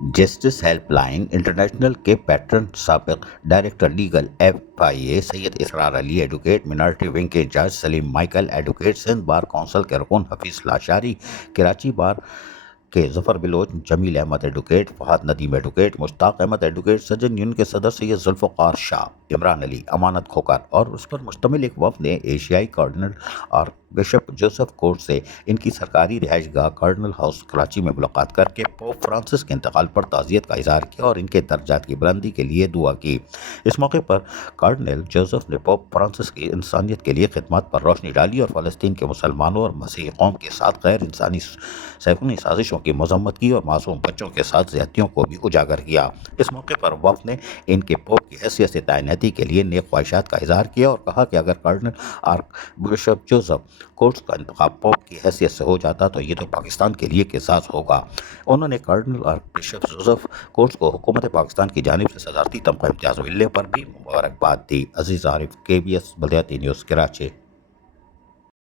Justice help line international کے patron سابق director legal FIA Syed Israr Ali, advocate minority wing کے incharge Saleem Michael, advocate Sindh bar council کے رکن Hafeez Lashari, Karachi bar کے Zafar Baloch, Jameel Ahmed advocate, Fahad Nadeem advocate, Mushtaq Ahmed advocate, Sajan union کے صدر سید ذوالفقار شاہ، عمران علی، امانت کھوکر اور اس پر مشتمل ایک وفد نے ایشیائی کارڈنل اور بشپ جوزف کورٹ سے ان کی سرکاری رہائش گاہ کارڈنل ہاؤس کراچی میں ملاقات کر کے پوپ فرانسس کے انتقال پر تعزیت کا اظہار کیا اور ان کے درجات کی بلندی کے لیے دعا کی۔ اس موقع پر کارڈنل جوزف نے پوپ فرانسس کی انسانیت کے لیے خدمات پر روشنی ڈالی اور فلسطین کے مسلمانوں اور مسیحی قوم کے ساتھ غیر انسانی سیکولر سازشوں کی مذمت کی اور معصوم بچوں کے ساتھ زیادتیوں کو بھی اجاگر کیا۔ اس موقع پر وفد نے ان کے پوپ کی حیثیت سے تعیناتی کے لیے نیک خواہشات کا اظہار کیا اور کہا کہ اگر cardinal archbishop Joseph Coutts کا انتخاب پوپ کی حیثیت سے ہو جاتا تو یہ تو پاکستان کے لیے ایک اعزاز ہوگا۔ انہوں نے cardinal archbishop Joseph Coutts کو حکومت پاکستان کی جانب سے صدارتی تمغہ امتیاز ملنے پر بھی مبارکباد دی۔ عزیز عارف، KBS بلدیاتی نیوز، کراچی۔